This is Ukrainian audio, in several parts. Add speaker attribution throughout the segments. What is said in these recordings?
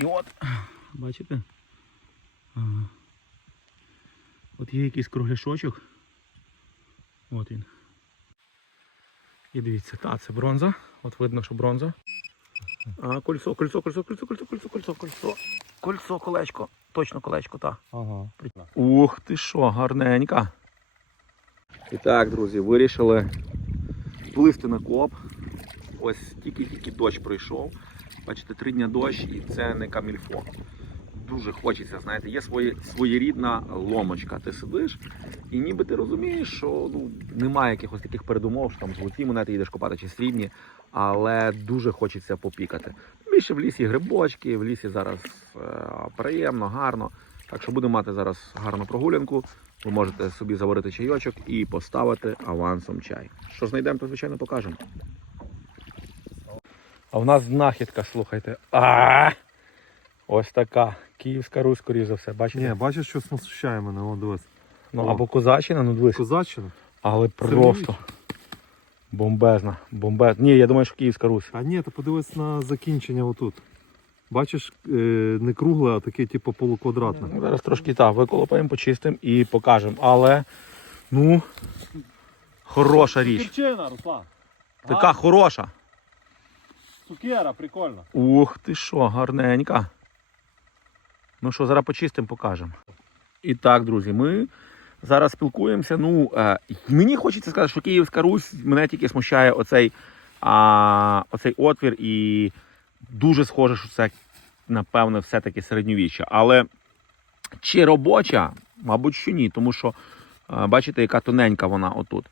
Speaker 1: І от, бачите? Ага. От є якийсь кругляшочок. От він. І дивіться, та це бронза. От видно, що бронза. А, кольцо, кольцо, кольцо, кольцо, кольцо, кольцо, кольцо, кольцо. Кольцо, колечко. Точно колечко, так.
Speaker 2: Ага.
Speaker 1: Ух ти що, гарненька. І так, друзі, вирішили плисти на коп. Ось тільки-тільки дощ пройшов. Бачите, три дня дощ і це не камільфо. Дуже хочеться, знаєте, є своє, своєрідна ломочка. Ти сидиш і ніби ти розумієш, що ну, немає якихось таких передумов, що там золоті монети їдеш копати чи срібні, але дуже хочеться попікати. Більше в лісі грибочки, в лісі зараз е, приємно, гарно. Так що будемо мати зараз гарну прогулянку. Ви можете собі заварити чайочок і поставити авансом чай. Що знайдемо, то звичайно покажемо. А в нас знахідка, слухайте. А! Ось така. Київська Русь, скоріше за все. Бачите?
Speaker 2: Ні, бачиш, що смущає мене, вон дивись.
Speaker 1: ну,
Speaker 2: о.
Speaker 1: або козачина, ну дивись.
Speaker 2: Козаччина?
Speaker 1: Але просто бомбезна. Бомбезна. Ні, я думаю, що Київська Русь.
Speaker 2: А ні, ти подивись на закінчення отут. Бачиш, е, не кругле, а таке, типу, полуквадратне.
Speaker 1: Ну, Зараз трошки так, виколопаємо, почистимо і покажемо. Але, ну, хороша річ.
Speaker 3: Кірчина, Руслан.
Speaker 1: Така хороша.
Speaker 3: Цукера, прикольно.
Speaker 1: Ух ти що, гарненька. Ну що, зараз почистимо, покажемо. І так, друзі, ми зараз спілкуємося. Ну, е, мені хочеться сказати, що Київська Русь мене тільки смущає оцей, а, оцей отвір, і дуже схоже, що це, напевне, все-таки середньовіччя. Але чи робоча, мабуть, що ні, тому що бачите, яка тоненька вона отут.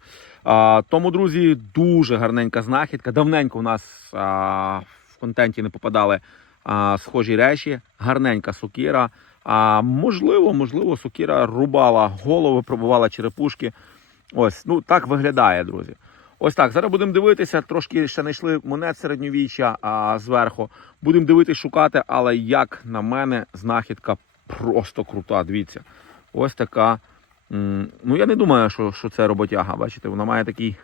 Speaker 1: Тому, друзі, дуже гарненька знахідка. Давненько у нас в контенті не попадали схожі речі. Гарненька сокира. А, можливо, можливо, сокира рубала голови, пробувала черепушки. Ось, ну так виглядає, друзі. Ось так. Зараз будемо дивитися. Трошки ще знайшли монет середньовіччя а, зверху. Будемо дивитися, шукати, але як на мене, знахідка просто крута. Дивіться. Ось така. Ну, я не думаю, що, що це роботяга. Бачите, вона має такий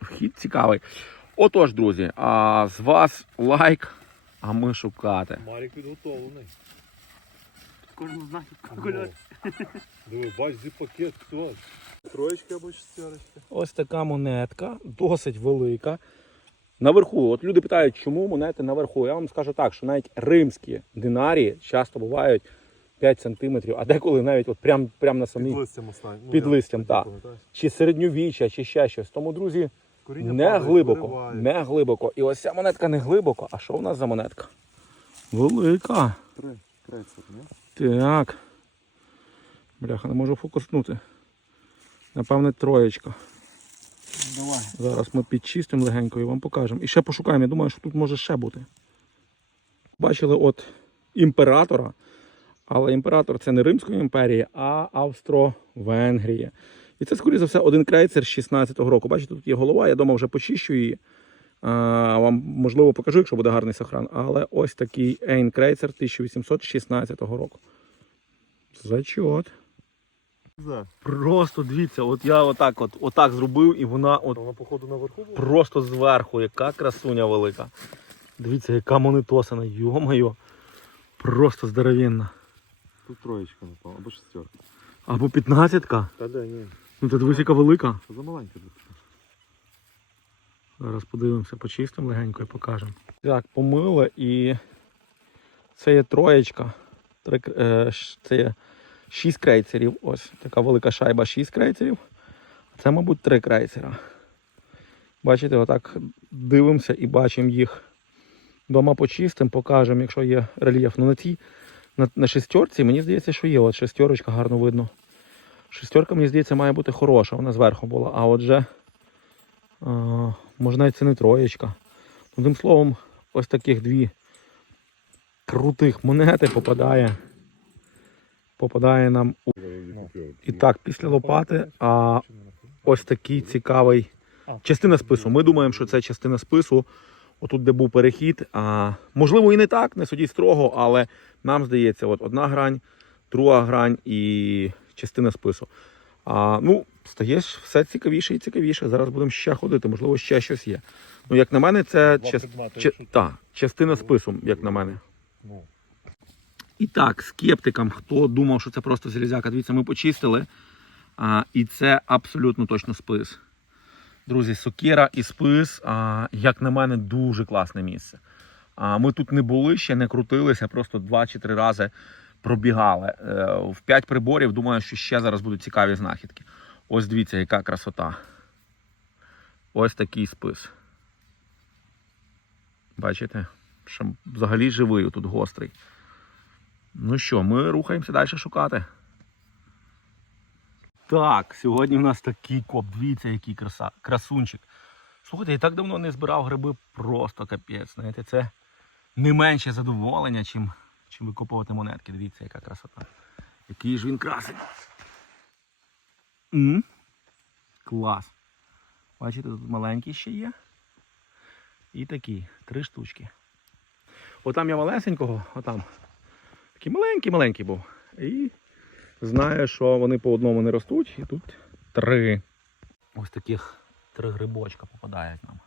Speaker 1: вхід цікавий. Отож, друзі, а з вас лайк, а ми шукати.
Speaker 2: Марік підготовлений.
Speaker 3: Кожну знахідку
Speaker 2: Ну. Диви, бач, зі пакет, все. Троєчки або шестерочки.
Speaker 1: Ось така монетка, досить велика. Наверху, от люди питають, чому монети наверху. Я вам скажу так, що навіть римські динарії часто бувають 5 см, а деколи навіть от прям, прям на самій
Speaker 2: Під листям останній. Ну,
Speaker 1: Під
Speaker 2: я
Speaker 1: листям, так. чи середньовіччя, чи ще щось. Тому, друзі,
Speaker 2: Коріння
Speaker 1: не
Speaker 2: падає,
Speaker 1: глибоко.
Speaker 2: вириває.
Speaker 1: Не глибоко. І ось ця монетка не глибоко. А що в нас за монетка? Велика.
Speaker 2: Три, тридцять, ні?
Speaker 1: Так. Бляха, не можу фокуснути. Напевне, троєчка.
Speaker 3: Давай.
Speaker 1: Зараз ми підчистимо легенько і вам покажемо. І ще пошукаємо. Я думаю, що тут може ще бути. Бачили от імператора. Але імператор це не Римської імперії, а Австро-Венгрія. І це, скоріше за все, один крейцер з 16-го року. Бачите, тут є голова, я дома вже почищу її. А, вам можливо покажу, якщо буде гарний сохран. Але ось такий Ейн крейцер 1816 року. Зачот.
Speaker 2: За.
Speaker 1: Просто дивіться, от я отак от, отак зробив, і вона от
Speaker 2: Вона, походу, наверху була?
Speaker 1: просто зверху, яка красуня велика. Дивіться, яка монетосана, йо-моє. Просто здоровенна.
Speaker 2: Тут троєчка напала, або шестерка.
Speaker 1: Або 15-ка.
Speaker 2: Та де, ні.
Speaker 1: Ну то дивись, яка велика.
Speaker 2: Це замаленька тут.
Speaker 1: Зараз подивимося, почистимо легенько і покажемо. Так, помили і це є троєчка. Три, е, це є 6 крейцерів. Ось така велика шайба 6 крейцерів. Це, мабуть, 3 крейцера. Бачите, отак дивимося і бачимо їх. Дома почистимо, покажемо, якщо є рельєф. Ну на цій, на, на шестерці, мені здається, що є. От шестерочка гарно видно. Шестерка, мені здається, має бути хороша, вона зверху була. А отже. А, може навіть це не троєчка. Одним словом, ось таких дві крутих монети попадає. Попадає нам у. І так, після лопати, а ось такий цікавий. Частина спису. Ми думаємо, що це частина спису. Отут, де був перехід. А, можливо, і не так, не судіть строго, але нам здається, от одна грань, друга грань і частина спису. А, ну, стаєш все цікавіше і цікавіше. Зараз будемо ще ходити, можливо, ще щось є. Ну, як на мене, це
Speaker 2: Два
Speaker 1: час-
Speaker 2: предмети,
Speaker 1: ча-
Speaker 2: якщо-
Speaker 1: та, частина спису, як на мене.
Speaker 2: Ну,
Speaker 1: І так, скептикам, хто думав, що це просто залізяка, дивіться, ми почистили. А, і це абсолютно точно спис. Друзі, сокира і спис, як на мене, дуже класне місце. А, ми тут не були, ще не крутилися, просто два чи три рази пробігали. Е, в п'ять приборів, думаю, що ще зараз будуть цікаві знахідки. Ось дивіться, яка красота. Ось такий спис. Бачите? Що взагалі живий, тут гострий. Ну що, ми рухаємося далі шукати. Так, сьогодні в нас такий коп. Дивіться, який краса, красунчик. Слухайте, я так давно не збирав гриби, просто капець. Знаєте, це не менше задоволення, чим, чим викопувати монетки. Дивіться, яка красота. Який ж він красень. М? Клас. Бачите, тут маленький ще є. І такі, три штучки. Отам я малесенького, отам. Такий маленький-маленький був. І знаю, що вони по одному не ростуть. І тут три. Ось таких три грибочка попадають нам.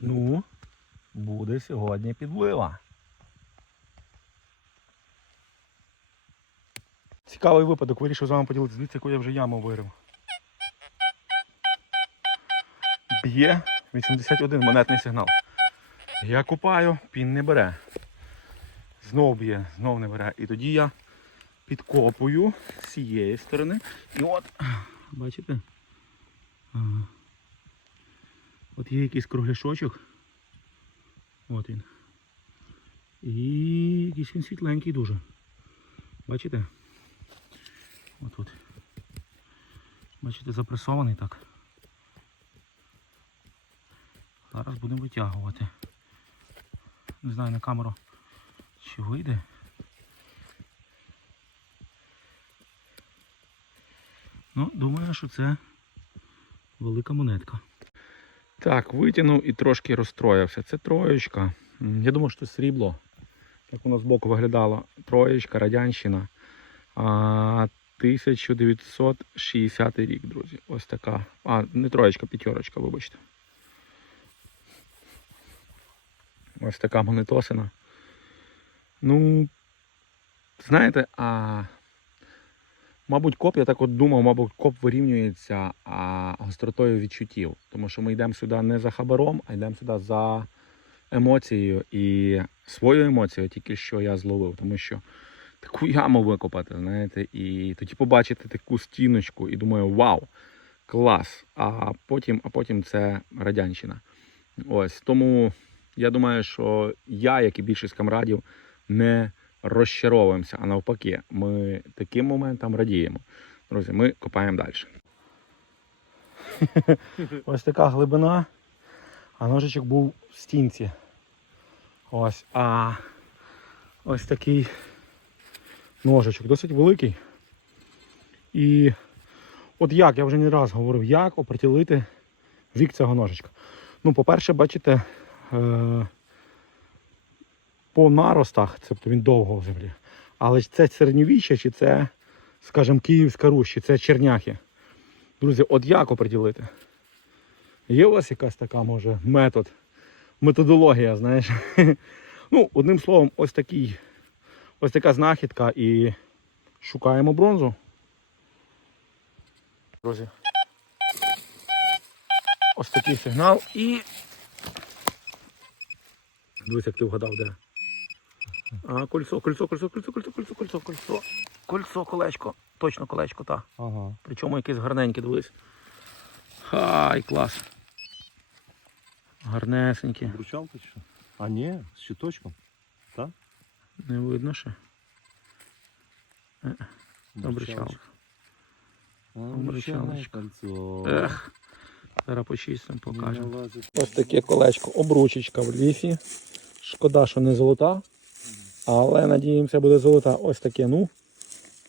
Speaker 1: Ну, буде сьогодні підлива. Цікавий випадок, вирішив з вами поділитися. Дивіться, яку я вже яму вирив. Б'є 81 монетний сигнал. Я купаю, пін не бере. Знов б'є, знов не бере. І тоді я підкопую з цієї сторони. І от, бачите? От є якийсь кругляшочок. От він. І якийсь він світленький дуже. Бачите? От тут. Бачите, запресований так. Зараз будемо витягувати. Не знаю на камеру чи вийде. Ну, думаю, що це велика монетка. Так, витягнув і трошки розстроївся. Це троєчка. Я думав, що срібло. Як воно збоку виглядало. Троєчка, радянщина. А, 1960 рік, друзі. Ось така. А, не троєчка, п'ятерочка, вибачте. Ось така монетосина. Ну, знаєте, а, мабуть, коп, я так от думав, мабуть, коп вирівнюється а, гостротою відчуттів. Тому що ми йдемо сюди не за хабаром, а йдемо сюди за емоцією. І свою емоцію тільки що я зловив. Тому що таку яму викопати, знаєте, і тоді побачити таку стіночку і думаю, вау, клас. А потім, а потім це радянщина. Ось тому я думаю, що я, як і більшість камрадів, не розчаровуємося, а навпаки, ми таким моментам радіємо. Друзі, ми копаємо далі. Ось така глибина, а ножичок був в стінці. Ось, а ось такий ножичок, досить великий. І от як, я вже не раз говорив, як оприділити вік цього ножичка. Ну, по-перше, бачите, е- по наростах, тобто він довго в землі. Але це середньовіччя, чи це, скажімо, Київська Русь, чи це Черняхи. Друзі, от як оприділити? Є у вас якась така, може, метод, методологія, знаєш? Ну, одним словом, ось такий, ось така знахідка і шукаємо бронзу. Друзі. Ось такий сигнал і. Дивись, як ти вгадав, де. А, Кольцо, кольцо, кольцо, кольцо, кольцо, кольцо, кольцо, кольцо. Кольцо, колечко. Точно колечко, так.
Speaker 2: Ага.
Speaker 1: Причому якесь гарненьке дивись. Хай, клас. Гарнесеньке.
Speaker 2: Бручалка чи що? А ні, з щиточком. Так?
Speaker 1: Не видно ще. Е, Обручалка. Обручалочка.
Speaker 2: Ну,
Speaker 1: Ех. Зараз почистимо, покажемо. Ось таке колечко. Обручечка в лісі. Шкода, що не золота. Але надіємося, буде золота. Ось таке. Ну,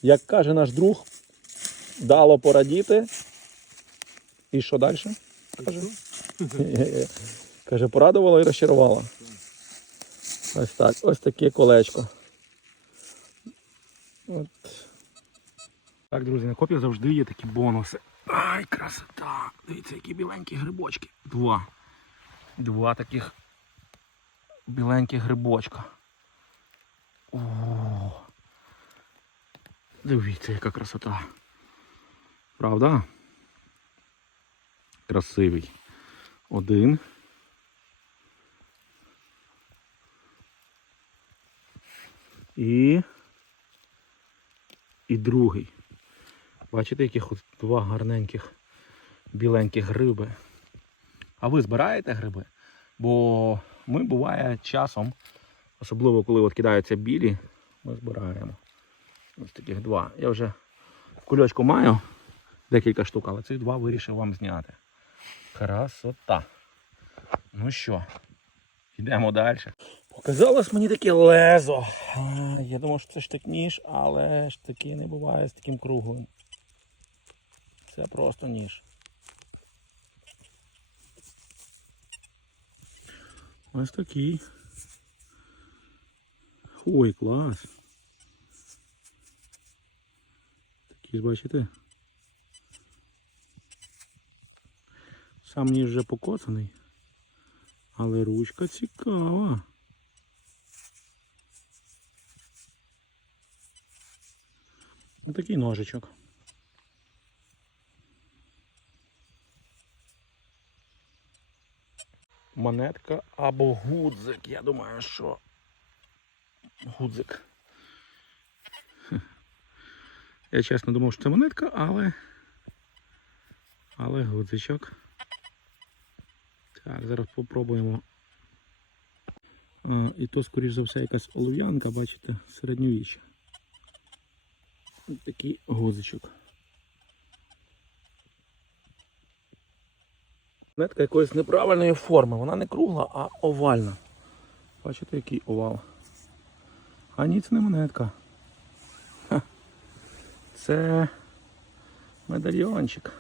Speaker 1: як каже наш друг, дало порадіти. І що далі? Каже, каже порадувало і розчарувало. Ось так, ось таке колечко. От. Так, друзі, на копі завжди є такі бонуси. Ай, красота! Дивіться, які біленькі грибочки. Два. Два таких біленьких грибочка. О. Дивіться, яка красота. Правда? Красивий. Один. І. І другий. Бачите, яких от два гарненьких біленьких гриби. А ви збираєте гриби? Бо ми буває часом, особливо коли от кидаються білі, ми збираємо. Ось таких два. Я вже кульочку маю декілька штук, але цих два вирішив вам зняти. Красота. Ну що, йдемо далі. Показалось мені таке лезо. Я думав, що це ж так ніж, але ж таки не буває з таким круглим. Це просто ніж. Ось такий. Ой, клас. Такий, ж, бачите? Сам ніж вже покоцаний. Але ручка цікава. Ось такий ножичок. Монетка або гудзик. Я думаю, що гудзик. Я чесно думав, що це монетка, але. Але гудзичок. Так, зараз попробуємо. А, і то, скоріш за все, якась олов'янка, бачите, середньовіччя. Такий гудзичок. Монетка якоїсь неправильної форми. Вона не кругла, а овальна. Бачите, який овал. А ні, це не монетка. Це медальйончик.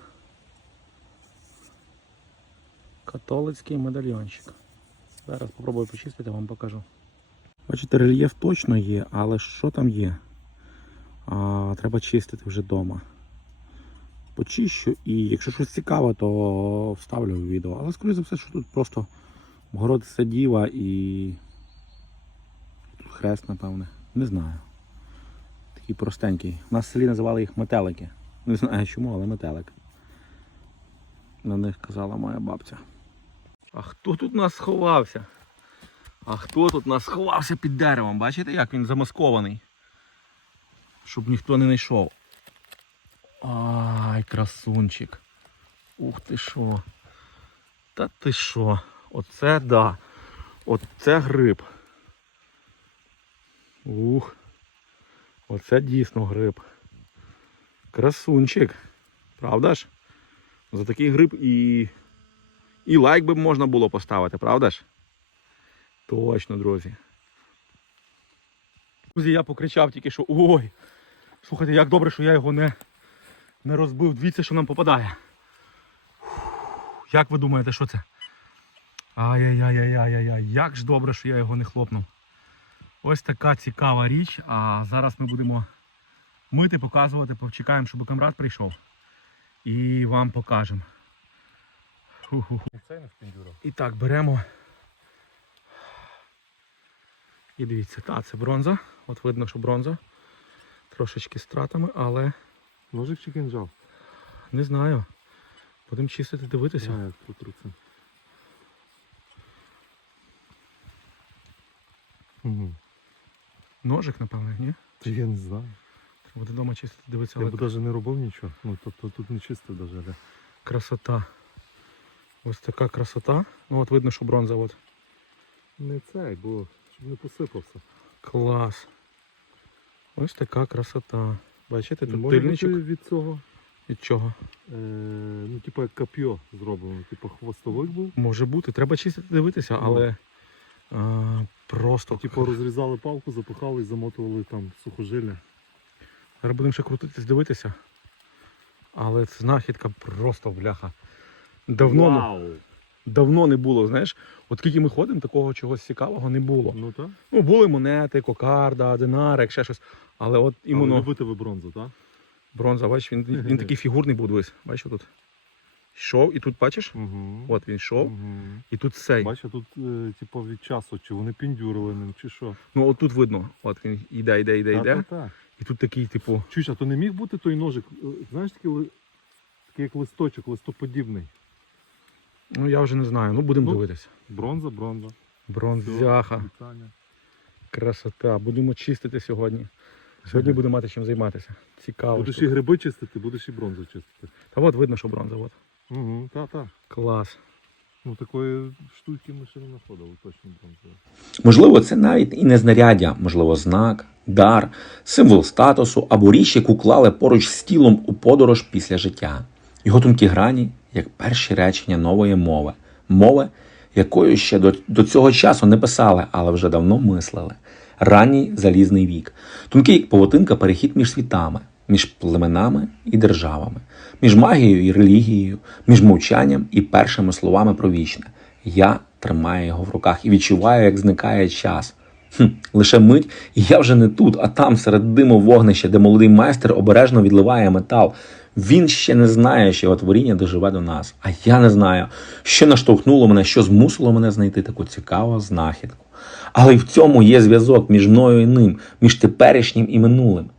Speaker 1: Католицький медальйончик. Зараз спробую почистити, вам покажу. Бачите, рельєф точно є, але що там є? А, треба чистити вже вдома. Почищу і якщо щось цікаве, то вставлю в відео. Але скоріше за все, що тут просто Богородиця Діва і хрест, напевне. Не знаю. Такий простенький. У нас в селі називали їх метелики. Не знаю чому, але метелик. На них казала моя бабця. А хто тут нас сховався? А хто тут нас сховався під деревом? Бачите, як він замаскований? Щоб ніхто не знайшов. Ай, красунчик. Ух ти що. Та ти що? Оце да. Оце гриб. Ух. Оце дійсно гриб. Красунчик. Правда ж? За такий гриб і. І лайк би можна було поставити, правда ж? Точно, друзі. Друзі, я покричав тільки що. Ой! Слухайте, як добре, що я його не, не розбив. Дивіться, що нам попадає. Фух, Як ви думаєте, що це? Ай-яй-яй-яй-яй-яй. Як ж добре, що я його не хлопнув. Ось така цікава річ. А зараз ми будемо мити, показувати, почекаємо, щоб камрад прийшов. І вам покажемо. І так, беремо. І дивіться, та, це бронза. От видно, що бронза. Трошечки з стратами, але
Speaker 2: Ножик чи кинжал?
Speaker 1: не знаю. Будемо чистити, дивитися.
Speaker 2: Знаю, як. Угу.
Speaker 1: Ножик, напевно, ні?
Speaker 2: Я не знаю.
Speaker 1: Треба буде вдома чистити, дивитися,
Speaker 2: Я
Speaker 1: але
Speaker 2: б навіть не робив нічого. Ну тобто тут не чистив навіть. Але...
Speaker 1: красота. Ось така красота. Ну от видно, що бронза. От.
Speaker 2: Не цей, бо щоб не посипався.
Speaker 1: Клас. Ось така красота. Бачите, тут
Speaker 2: Може
Speaker 1: тильничок.
Speaker 2: бути від цього,
Speaker 1: Від чого?
Speaker 2: е, ну типу як коп'є зроблено, типу хвостовик був.
Speaker 1: Може бути. Треба чистити, дивитися,
Speaker 2: Ну.
Speaker 1: але а, просто.
Speaker 2: Типу розрізали палку, запихали і замотували там сухожилля.
Speaker 1: Зараз будемо ще крутитись, дивитися. Але це знахідка просто бляха. Давно,
Speaker 2: Вау!
Speaker 1: давно не було, знаєш, от скільки ми ходимо, такого чогось цікавого не було.
Speaker 2: Ну так.
Speaker 1: Ну, були монети, кокарда, динарик, ще щось. Але от
Speaker 2: Іменно...
Speaker 1: іменно
Speaker 2: Але любите ви бронзу, так?
Speaker 1: Бронза, бачиш, він, він такий фігурний був, дивись. Бачиш тут. Йшов, і тут бачиш?
Speaker 2: Угу.
Speaker 1: От він йшов,
Speaker 2: Угу.
Speaker 1: і тут цей.
Speaker 2: Бачиш, тут е, типу від часу, чи вони піндюрили ним, чи що.
Speaker 1: Ну от тут видно. От він йде, йде, йде, йде.
Speaker 2: Та-та-та.
Speaker 1: І тут такий, типу.
Speaker 2: Чуєш, а то не міг бути той ножик, е, знаєш, такий, ли- такий як листочок, листоподібний.
Speaker 1: Ну я вже не знаю. Ну будемо
Speaker 2: Ну,
Speaker 1: дивитися.
Speaker 2: Бронза, бронза.
Speaker 1: Бронзяха,
Speaker 2: Вітання.
Speaker 1: красота. Будемо чистити сьогодні. Сьогодні будемо мати чим займатися. Цікаво.
Speaker 2: Будеш
Speaker 1: штука.
Speaker 2: і гриби чистити, будеш і бронзу чистити.
Speaker 1: Та от видно, що бронза. От.
Speaker 2: Угу, та-та.
Speaker 1: Клас.
Speaker 2: Ну такої штуки ми ще не знаходили, точно бронзової.
Speaker 4: Можливо, це навіть і не знаряддя, можливо, знак, дар, символ статусу або річ, яку клали поруч з тілом у подорож після життя. Його тонкі грані, як перші речення нової мови, мови, якою ще до, до цього часу не писали, але вже давно мислили. Ранній залізний вік, тонкий як павутинка перехід між світами, між племенами і державами, між магією і релігією, між мовчанням і першими словами про вічне. Я тримаю його в руках і відчуваю, як зникає час. Хм, лише мить, і я вже не тут, а там, серед диму вогнища, де молодий майстер обережно відливає метал. Він ще не знає, що його творіння доживе до нас. А я не знаю, що наштовхнуло мене, що змусило мене знайти таку цікаву знахідку. Але й в цьому є зв'язок між мною і ним, між теперішнім і минулим.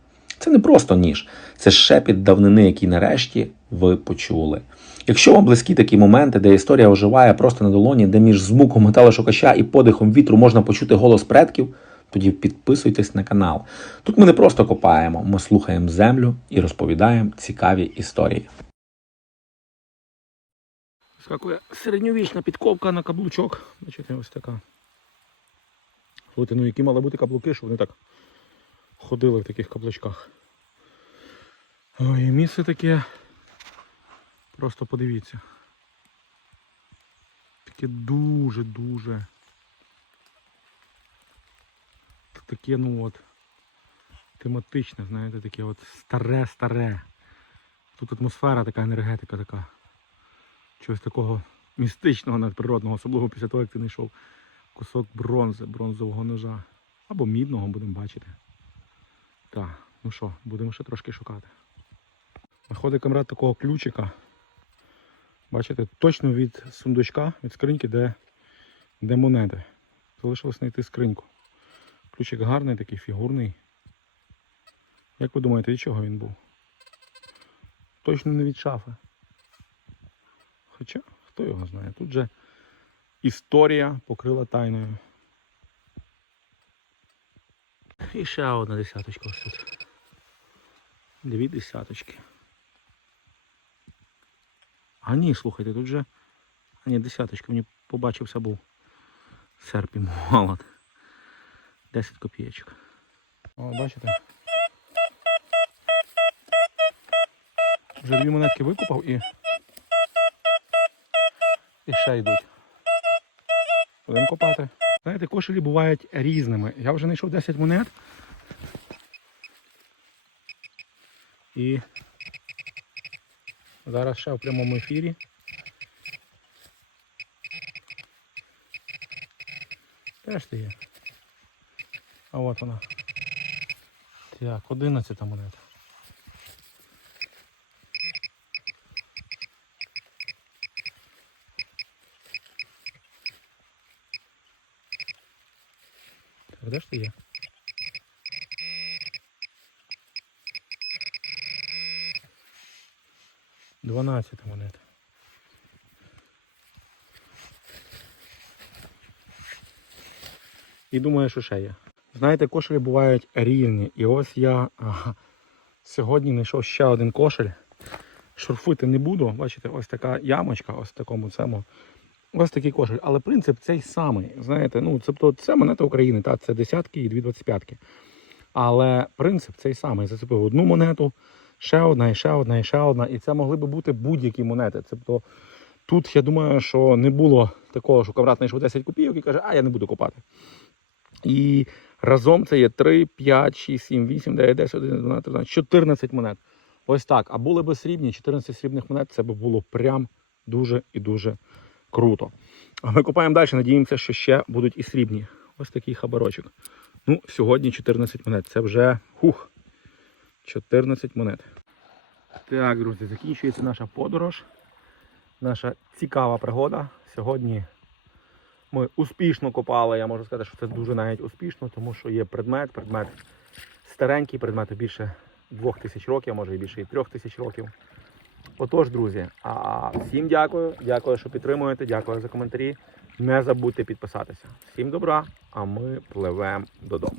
Speaker 4: Це не просто ніж, це шепіт давнини, який нарешті ви почули. Якщо вам близькі такі моменти, де історія оживає просто на долоні, де між звуком металошукача і подихом вітру можна почути голос предків, тоді підписуйтесь на канал. Тут ми не просто копаємо, ми слухаємо землю і розповідаємо цікаві історії.
Speaker 1: Скакує середньовічна підковка на каблучок. Бачите, ось така. Слухайте, ну які мали бути каблуки, щоб вони так ходили в таких каблучках. Ой, місце таке. Просто подивіться. Таке дуже-дуже. Таке, ну от. Тематичне, знаєте, таке от старе-старе. Тут атмосфера така, енергетика така чогось такого містичного надприродного, особливо після того, як ти знайшов кусок бронзи, бронзового ножа. Або мідного будемо бачити. Так, ну що, будемо ще трошки шукати. Знаходить камрад такого ключика. Бачите, точно від сундучка, від скриньки, де, де монети. Залишилось знайти скриньку. Ключик гарний, такий фігурний. Як ви думаєте, від чого він був? Точно не від шафи. Хоча, хто його знає, тут же історія покрила тайною. І ще одна десяточка ось тут. Дві десяточки. А ні, слухайте, тут же. А ні, десяточка, мені побачився був серп і молот. 10 копійочок. О, бачите? Вже дві монетки викупав і і ще йдуть. Будемо копати. Знаєте, кошелі бувають різними. Я вже знайшов 10 монет. І зараз ще в прямому ефірі. Теж ти є. А от вона. Так, 11 монета. Де ж ти є? Дванадцята монета. І думаю, що ще є. Знаєте, кошелі бувають різні. І ось я ага, сьогодні знайшов ще один кошель. Шурфити не буду. Бачите, ось така ямочка, ось в такому цьому. Ось такий кошель. Але принцип цей самий. Знаєте, ну тобто це монета України, та, це десятки і дві двадцятки. Але принцип цей самий. Зацепив одну монету, ще одна, і ще одна, і ще одна. І це могли би бути будь-які монети. Тобто тут я думаю, що не було такого, що каврат знайшов 10 копійок і каже, а я не буду копати. І разом це є 3, 5, 6, 7, 8, 9, 10, 11, 12, 13, 14 монет. Ось так. А були б срібні, 14 срібних монет, це б було прям дуже і дуже круто. Ми копаємо далі, надіємося, що ще будуть і срібні. Ось такий хабарочок. Ну, сьогодні 14 монет. Це вже хух. 14 монет. Так, друзі, закінчується наша подорож. Наша цікава пригода. Сьогодні ми успішно копали. Я можу сказати, що це дуже навіть успішно, тому що є предмет, предмет старенький, предмету більше двох тисяч років, а може і більше і трьох тисяч років. Отож, друзі, а всім дякую. Дякую, що підтримуєте. Дякую за коментарі. Не забудьте підписатися. Всім добра, а ми пливемо додому.